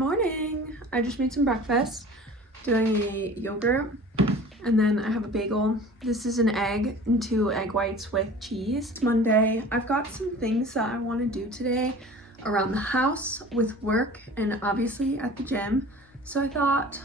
morning. I just made some breakfast, doing a yogurt, and then I have a bagel. This is an egg and 2 egg whites with cheese. It's Monday. I've got some things that I want to do today around the house, with work, and obviously at the gym. So I thought,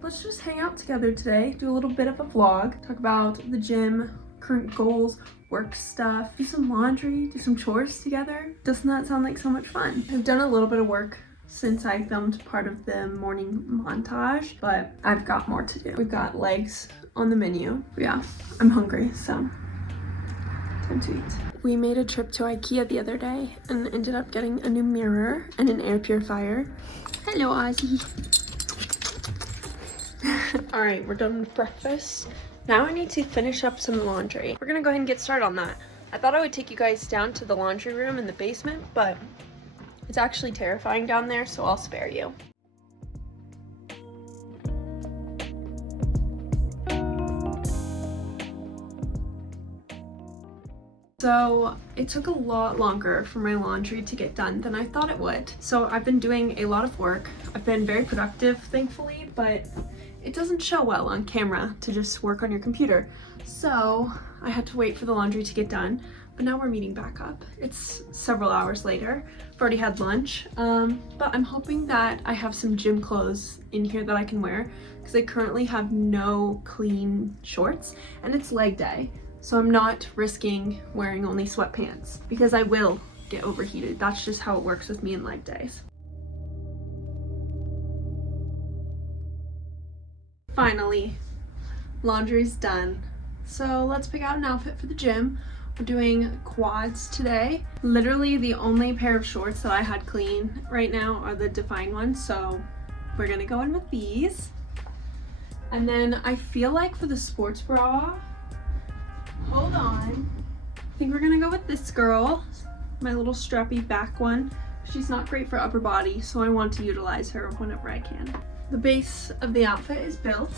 let's just hang out together today, do a little bit of a vlog, talk about the gym, current goals, work stuff, do some laundry, do some chores together. Doesn't that sound like so much fun? I've done a little bit of work since I filmed part of the morning montage, but I've got more to do. We've got legs on the menu. But yeah, I'm hungry, so time to eat. We made a trip to IKEA the other day and ended up getting a new mirror and an air purifier. Hello, Ozzy. All right, we're done with breakfast. Now I need to finish up some laundry. We're gonna go ahead and get started on that. I thought I would take you guys down to the laundry room in the basement, but it's actually terrifying down there, so I'll spare you. So it took a lot longer for my laundry to get done than I thought it would. So I've been doing a lot of work. I've been very productive, thankfully, but it doesn't show well on camera to just work on your computer. So I had to wait for the laundry to get done, but now we're meeting back up. It's several hours later. I've already had lunch, but I'm hoping that I have some gym clothes in here that I can wear, because I currently have no clean shorts and it's leg day. So I'm not risking wearing only sweatpants because I will get overheated. That's just how it works with me in leg days. Finally, laundry's done. So let's pick out an outfit for the gym. We're doing quads today. Literally the only pair of shorts that I had clean right now are the Define ones, so we're gonna go in with these. And then I feel like for the sports bra, hold on, I think we're gonna go with this girl, my little strappy back one. She's not great for upper body, so I want to utilize her whenever I can. The base of the outfit is built.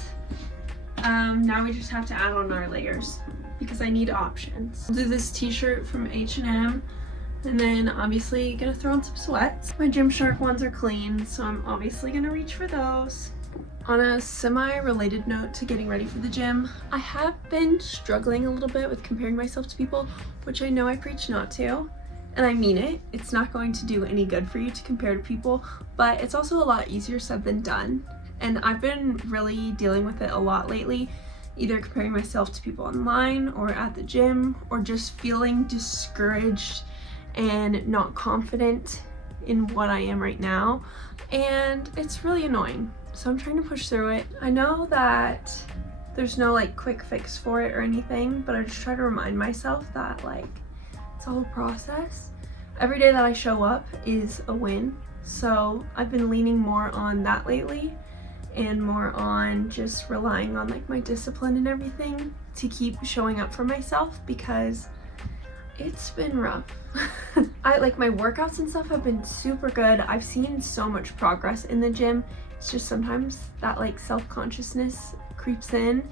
Now we just have to add on our layers because I need options. I'll do this t-shirt from H&M, and then obviously gonna throw on some sweats. My Gymshark ones are clean, so I'm obviously gonna reach for those. On a semi-related note to getting ready for the gym, I have been struggling a little bit with comparing myself to people, which I know I preach not to, and I mean it. It's not going to do any good for you to compare to people, but it's also a lot easier said than done. And I've been really dealing with it a lot lately, either comparing myself to people online or at the gym, or just feeling discouraged and not confident in what I am right now. And it's really annoying. So I'm trying to push through it. I know that there's no like quick fix for it or anything, but I just try to remind myself that like it's all a process. Every day that I show up is a win. So I've been leaning more on that lately, and more on just relying on like my discipline and everything to keep showing up for myself, because it's been rough. I like my workouts and stuff have been super good. I've seen so much progress in the gym. It's just sometimes that like self-consciousness creeps in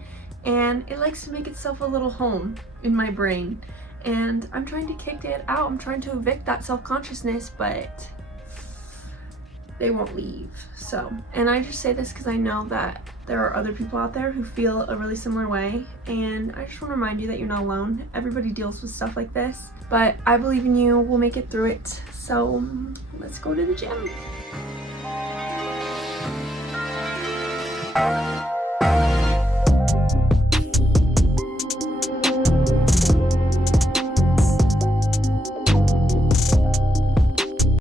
and it likes to make itself a little home in my brain, and I'm trying to kick it out. I'm trying to evict that self-consciousness, but they won't leave. So, and I just say this because I know that there are other people out there who feel a really similar way, and I just want to remind you that you're not alone. Everybody deals with stuff like this, but I believe in you. We'll make it through it. So let's go to the gym.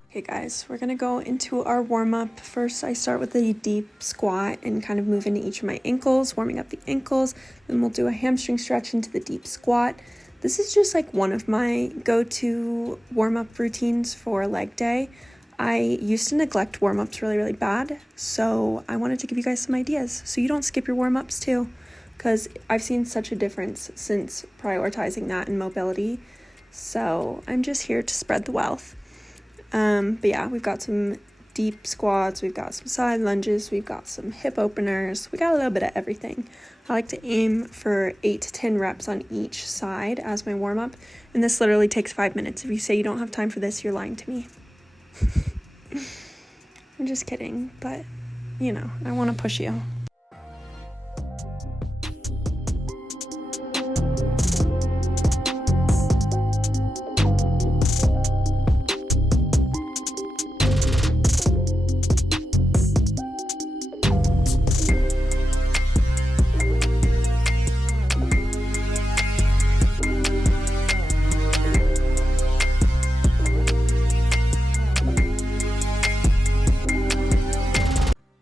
Okay guys, we're gonna go into our warm-up. First, I start with a deep squat and kind of move into each of my ankles, warming up the ankles. Then we'll do a hamstring stretch into the deep squat. This is just like one of my go-to warm-up routines for leg day. I used to neglect warm-ups really bad, so I wanted to give you guys some ideas so you don't skip your warm-ups too, because I've seen such a difference since prioritizing that in mobility. So I'm just here to spread the wealth. But yeah, we've got some deep squats, we've got some side lunges, we've got some hip openers, we got a little bit of everything. I like to aim for 8 to 10 reps on each side as my warm-up, and this literally takes 5 minutes. If you say you don't have time for this, you're lying to me. I'm just kidding, but you know, I want to push you.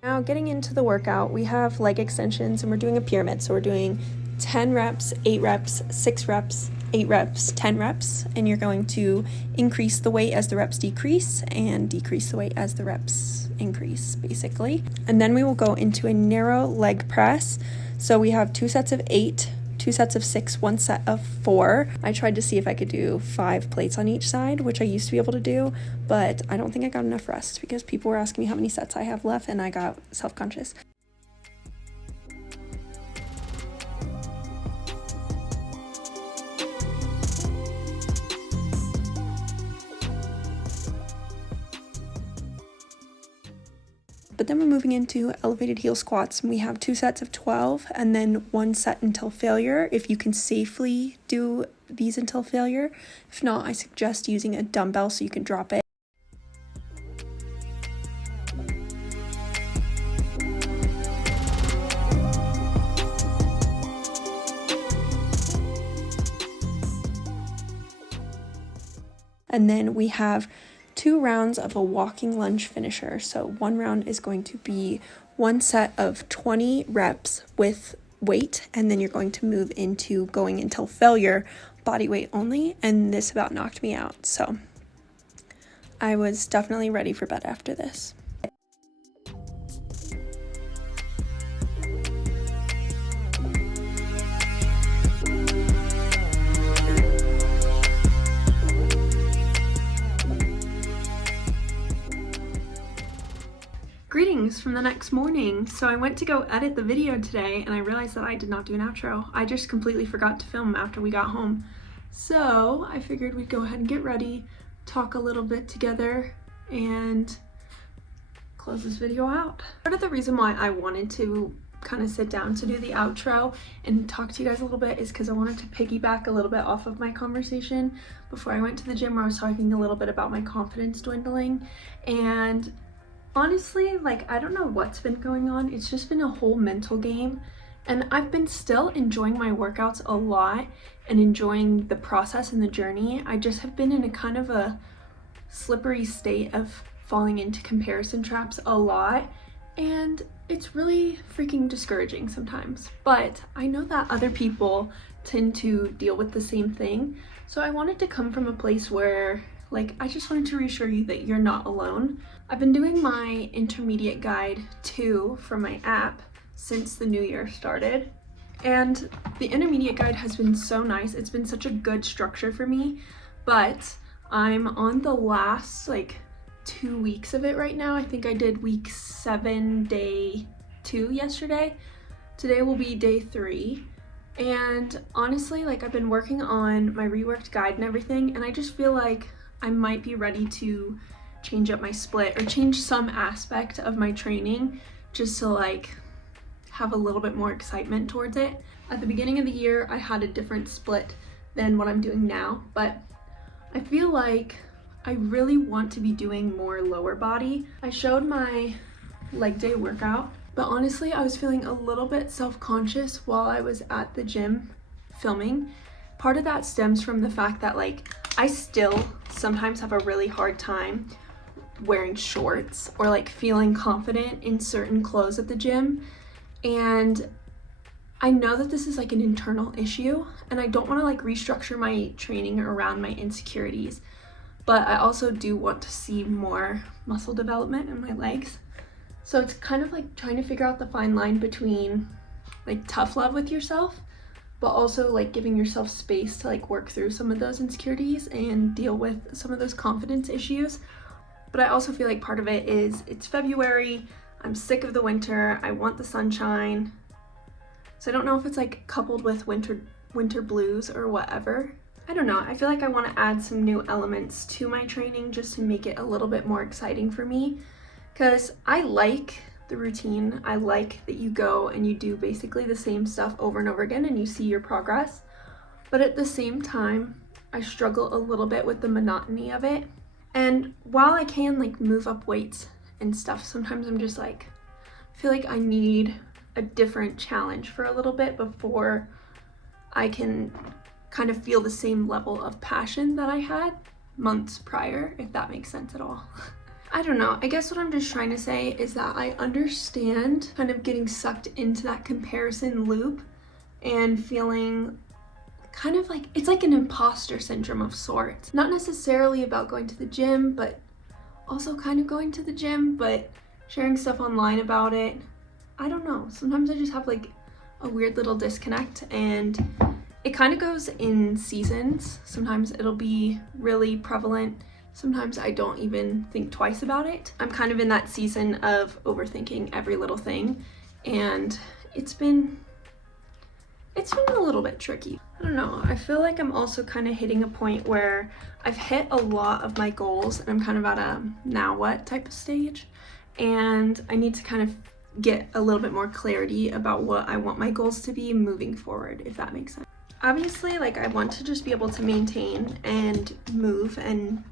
Now getting into the workout, we have leg extensions and we're doing a pyramid. So we're doing 10 reps, 8 reps, 6 reps, 8 reps, 10 reps, and you're going to increase the weight as the reps decrease and decrease the weight as the reps increase, basically. And then we will go into a narrow leg press. So we have 2 sets of 8, 2 sets of 6, 1 set of 4. I tried to see if I could do 5 plates on each side, which I used to be able to do, but I don't think I got enough rest because people were asking me how many sets I have left and I got self-conscious. But then we're moving into elevated heel squats, and we have 2 sets of 12 and then 1 set until failure, if you can safely do these until failure. If not, I suggest using a dumbbell so you can drop it. And then we have 2 rounds of a walking lunge finisher. So 1 round is going to be 1 set of 20 reps with weight, and then you're going to move into going until failure, body weight only, and this about knocked me out. So I was definitely ready for bed after this. Greetings from the next morning. So I went to go edit the video today and I realized that I did not do an outro. I just completely forgot to film after we got home. So I figured we'd go ahead and get ready, talk a little bit together, and close this video out. Part of the reason why I wanted to kind of sit down to do the outro and talk to you guys a little bit is because I wanted to piggyback a little bit off of my conversation before I went to the gym, where I was talking a little bit about my confidence dwindling. And honestly, like, I don't know what's been going on. It's just been a whole mental game, and I've been still enjoying my workouts a lot and enjoying the process and the journey. I just have been in a kind of a slippery state of falling into comparison traps a lot, and it's really freaking discouraging sometimes. But I know that other people tend to deal with the same thing, so I wanted to come from a place where, like, I just wanted to reassure you that you're not alone. I've been doing my intermediate guide 2 for my app since the new year started, and the intermediate guide has been so nice. It's been such a good structure for me, but I'm on the last like 2 weeks of it right now. I think I did week 7, day 2 yesterday. Today will be day 3. And honestly, like, I've been working on my reworked guide and everything, and I just feel like I might be ready to change up my split or change some aspect of my training just to like have a little bit more excitement towards it. At the beginning of the year, I had a different split than what I'm doing now, but I feel like I really want to be doing more lower body. I showed my leg day workout, but honestly, I was feeling a little bit self-conscious while I was at the gym filming. Part of that stems from the fact that, like, I still sometimes have a really hard time wearing shorts or like feeling confident in certain clothes at the gym, and I know that this is like an internal issue, and I don't want to like restructure my training around my insecurities, but I also do want to see more muscle development in my legs. So it's kind of like trying to figure out the fine line between like tough love with yourself, but also like giving yourself space to like work through some of those insecurities and deal with some of those confidence issues. But I also feel like part of it is it's February, I'm sick of the winter, I want the sunshine. So I don't know if it's like coupled with winter blues or whatever. I don't know, I feel like I want to add some new elements to my training just to make it a little bit more exciting for me. because I like the routine. I like that you go and you do basically the same stuff over and over again and you see your progress. But at the same time, I struggle a little bit with the monotony of it. And while I can like move up weights and stuff, sometimes I'm just like, I feel like I need a different challenge for a little bit before I can kind of feel the same level of passion that I had months prior, if that makes sense at all. I don't know. I guess what I'm just trying to say is that I understand kind of getting sucked into that comparison loop and feeling kind of like, it's like an imposter syndrome of sorts. Not necessarily about going to the gym, but also kind of going to the gym, but sharing stuff online about it. I don't know. Sometimes I just have like a weird little disconnect, and it kind of goes in seasons. Sometimes it'll be really prevalent. Sometimes I don't even think twice about it. I'm kind of in that season of overthinking every little thing, and it's been a little bit tricky. I don't know. I feel like I'm also kind of hitting a point where I've hit a lot of my goals and I'm kind of at a now what type of stage, and I need to kind of get a little bit more clarity about what I want my goals to be moving forward, if that makes sense. Obviously, like, I want to just be able to maintain and move and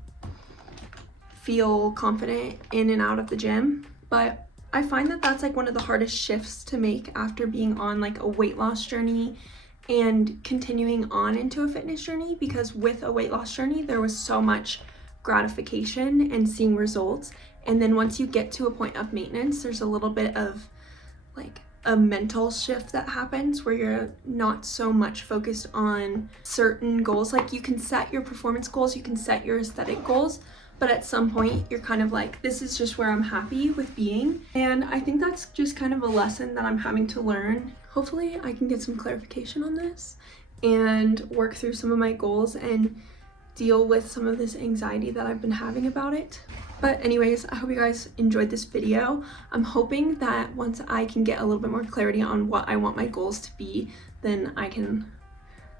feel confident in and out of the gym, but I find that that's like one of the hardest shifts to make after being on like a weight loss journey and continuing on into a fitness journey, because with a weight loss journey there was so much gratification and seeing results, and then once you get to a point of maintenance, there's a little bit of like a mental shift that happens where you're not so much focused on certain goals. Like, you can set your performance goals, you can set your aesthetic goals, but at some point you're kind of like, this is just where I'm happy with being. And I think that's just kind of a lesson that I'm having to learn. Hopefully I can get some clarification on this and work through some of my goals and deal with some of this anxiety that I've been having about it. But anyways, I hope you guys enjoyed this video. I'm hoping that once I can get a little bit more clarity on what I want my goals to be, then I can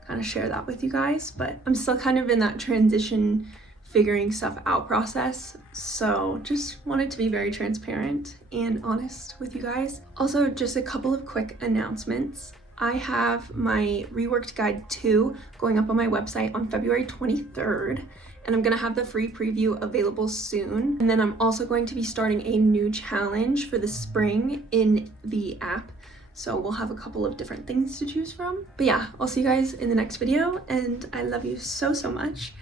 kind of share that with you guys. But I'm still kind of in that transition, figuring stuff out process. So just wanted to be very transparent and honest with you guys. Also, just a couple of quick announcements. I have my Reworked Guide 2 going up on my website on February 23rd. And I'm gonna have the free preview available soon. And then I'm also going to be starting a new challenge for the spring in the app. So we'll have a couple of different things to choose from. But yeah, I'll see you guys in the next video, and I love you so, so much.